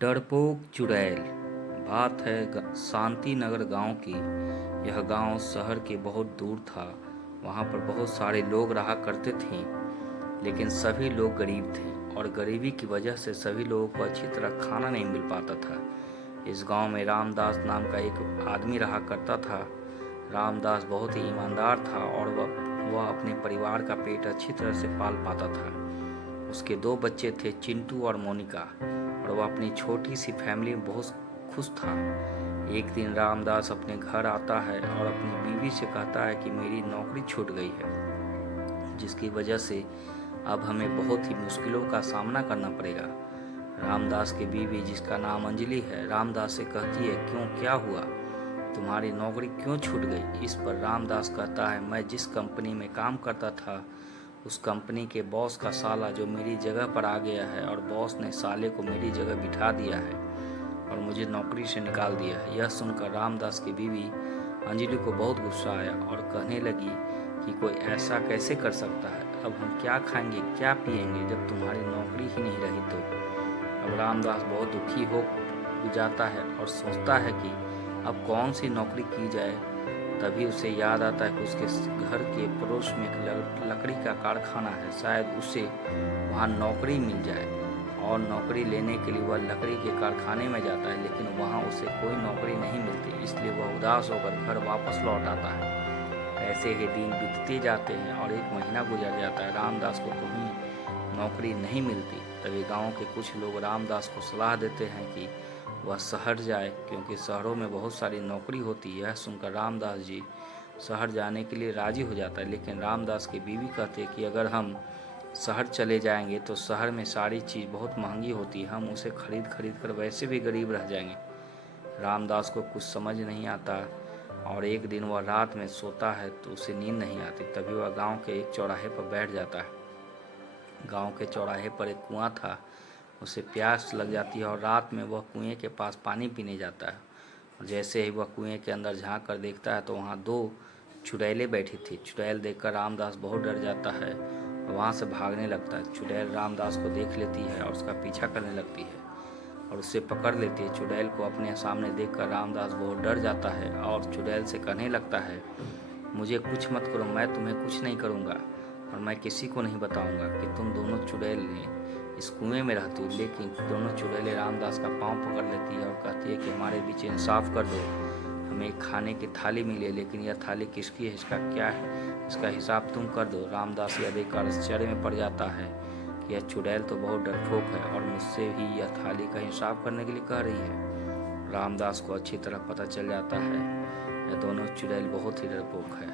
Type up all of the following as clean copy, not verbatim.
डरपोक चुड़ैल। बात है शांति नगर गांव की। यह गांव शहर के बहुत दूर था। वहां पर बहुत सारे लोग रहा करते थे, लेकिन सभी लोग गरीब थे और गरीबी की वजह से सभी लोगों को अच्छी तरह खाना नहीं मिल पाता था। इस गांव में रामदास नाम का एक आदमी रहा करता था। रामदास बहुत ही ईमानदार था और वह अपने परिवार का पेट अच्छी तरह से पाल पाता था। उसके दो बच्चे थे, चिंटू और मोनिका, और वह अपनी छोटी सी फैमिली में बहुत खुश था। एक दिन रामदास अपने घर आता है और अपनी बीवी से कहता है कि मेरी नौकरी छूट गई है, जिसकी वजह से अब हमें बहुत ही मुश्किलों का सामना करना पड़ेगा। रामदास की बीवी, जिसका नाम अंजलि है, रामदास से कहती है, क्यों, क्या हुआ, तुम्हारी नौकरी क्यों छूट गई। इस पर रामदास कहता है, मैं जिस कंपनी में काम करता था उस कंपनी के बॉस का साला जो मेरी जगह पर आ गया है, और बॉस ने साले को मेरी जगह बिठा दिया है और मुझे नौकरी से निकाल दिया है। यह सुनकर रामदास की बीवी अंजलि को बहुत गुस्सा आया और कहने लगी कि कोई ऐसा कैसे कर सकता है। अब हम क्या खाएंगे, क्या पिएंगे, जब तुम्हारी नौकरी ही नहीं रही तो। अब रामदास बहुत दुखी हो जाता है और सोचता है कि अब कौन सी नौकरी की जाए। तभी उसे याद आता है कि उसके घर के पड़ोस में एक लकड़ी का कारखाना है, शायद उसे वहाँ नौकरी मिल जाए। और नौकरी लेने के लिए वह लकड़ी के कारखाने में जाता है, लेकिन वहाँ उसे कोई नौकरी नहीं मिलती, इसलिए वह उदास होकर घर वापस लौट आता है। ऐसे ही दिन बीतते जाते हैं और एक महीना गुजर जाता है। रामदास को कहीं नौकरी नहीं मिलती। तभी गांव के कुछ लोग रामदास को सलाह देते हैं कि वह शहर जाए, क्योंकि शहरों में बहुत सारी नौकरी होती है। यह सुनकर रामदास जी शहर जाने के लिए राजी हो जाता है, लेकिन रामदास की बीवी कहती है कि अगर हम शहर चले जाएंगे तो शहर में सारी चीज़ बहुत महंगी होती है, हम उसे खरीद खरीद कर वैसे भी गरीब रह जाएंगे। रामदास को कुछ समझ नहीं आता और एक दिन वह रात में सोता है तो उसे नींद नहीं आती। तभी वह गांव के एक चौराहे पर बैठ जाता है। गांव के चौराहे पर एक कुआं था। उसे प्यास लग जाती है और रात में वह कुएं के पास पानी पीने जाता है। और जैसे ही वह कुएं के अंदर झांक कर देखता है तो वहाँ दो चुड़ैलें बैठी थी। चुड़ैल देखकर रामदास बहुत डर जाता है और वहाँ से भागने लगता है। चुड़ैल रामदास को देख लेती है और उसका पीछा करने लगती है और उसे पकड़ लेती है। चुड़ैल को अपने सामने देखकर रामदास बहुत डर जाता है और चुड़ैल से कहने लगता है, मुझे कुछ मत करो, मैं तुम्हें कुछ नहीं करूँगा और मैं किसी को नहीं बताऊँगा कि तुम दोनों चुड़ैलें इस कुएं में रहती हो। लेकिन दोनों चुड़ैलें रामदास का पाँव पकड़ लेती है और कहती है कि हमारे बीच इंसाफ कर दो, हमें खाने की थाली मिली है, लेकिन यह थाली किसकी है, इसका क्या है, इसका हिसाब तुम कर दो। रामदास यह देखकर आश्चर्य में पड़ जाता है कि यह चुड़ैल तो बहुत डरपोक है और मुझसे ही यह थाली का हिसाब करने के लिए कह रही है। रामदास को अच्छी तरह पता चल जाता है यह दोनों चुड़ैल बहुत ही डरपोक है।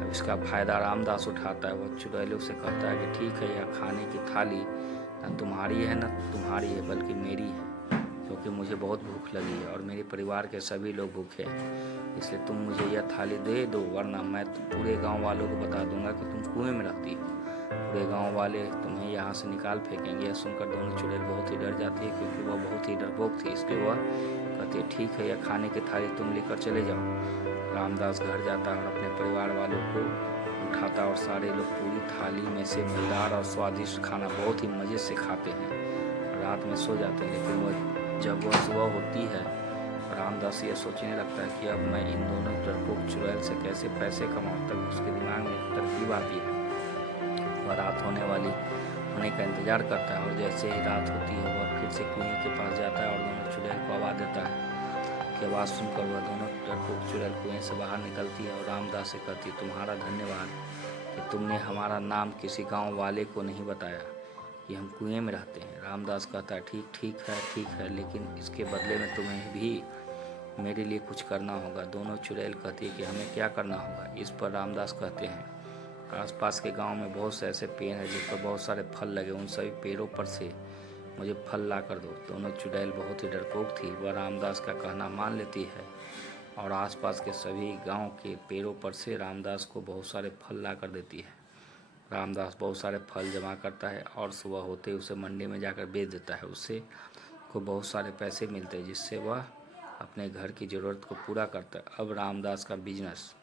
अब इसका फायदा रामदास उठाता है। वह चुड़ैलों से कहता है कि ठीक है, यह खाने की थाली न तुम्हारी है न तुम्हारी है, बल्कि मेरी है, क्योंकि मुझे बहुत भूख लगी है और मेरे परिवार के सभी लोग भूखे हैं। इसलिए तुम मुझे यह थाली दे दो, वरना मैं पूरे गांव वालों को बता दूंगा कि तुम कुएं में रहती हो। पूरे गांव वाले तुम्हें यहाँ से निकाल फेंकेंगे। यह सुनकर दोनों चुड़ैल बहुत ही डर जाती है, क्योंकि वह बहुत ही डरपोक थी। इसलिए वह कहती है, ठीक है, यह खाने की थाली तुम लेकर चले जाओ। रामदास घर जाता है और अपने परिवार वालों को उठाता और सारे लोग पूरी थाली में से मज़ेदार और स्वादिष्ट खाना बहुत ही मज़े से खाते हैं। रात में सो जाते हैं, लेकिन जब वह सुबह होती है रामदास ये सोचने लगता है कि अब मैं इन दोनों डरपोक चुड़ैल से कैसे पैसे कमाऊँ। तब उसके दिमाग में एक तरकीब आती है। वह रात होने का इंतज़ार करता है और जैसे ही रात होती है वह फिर से कुएं के पास जाता है और दोनों चुड़ैल को आवाज़ देता है। की आवाज़ सुनकर वह दोनों डरपोक चुड़ैल कुएं से बाहर निकलती है और रामदास से कहती है, तुम्हारा धन्यवाद कि तुमने हमारा नाम किसी गाँव वाले को नहीं बताया कि हम कुएं में रहते हैं। रामदास कहता है, ठीक है, लेकिन इसके बदले में तुम्हें भी मेरे लिए कुछ करना होगा। दोनों चुड़ैल कहती है कि हमें क्या करना होगा। इस पर रामदास कहते हैं, आसपास के गांव में बहुत से ऐसे पेड़ हैं जिस पर बहुत सारे फल लगे, उन सभी पेड़ों पर से मुझे फल ला कर दो। दोनों चुड़ैल बहुत ही डरपोक थी। वह रामदास का कहना मान लेती है और आसपास के सभी गांव के पेड़ों पर से रामदास को बहुत सारे फल ला कर देती है। रामदास बहुत सारे फल जमा करता है और सुबह होते ही उसे मंडी में जाकर बेच देता है। उससे को बहुत सारे पैसे मिलते हैं, जिससे वह अपने घर की ज़रूरत को पूरा करता है। अब रामदास का बिजनेस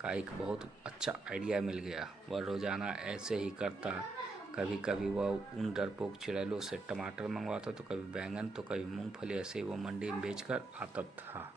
का एक बहुत अच्छा आइडिया मिल गया। वह रोज़ाना ऐसे ही करता कभी कभी वह उन डरपोक चुड़ैलों से टमाटर मंगवाता, तो कभी बैंगन, तो कभी मूंगफली। ऐसे ही वो मंडी में बेचकर आता था।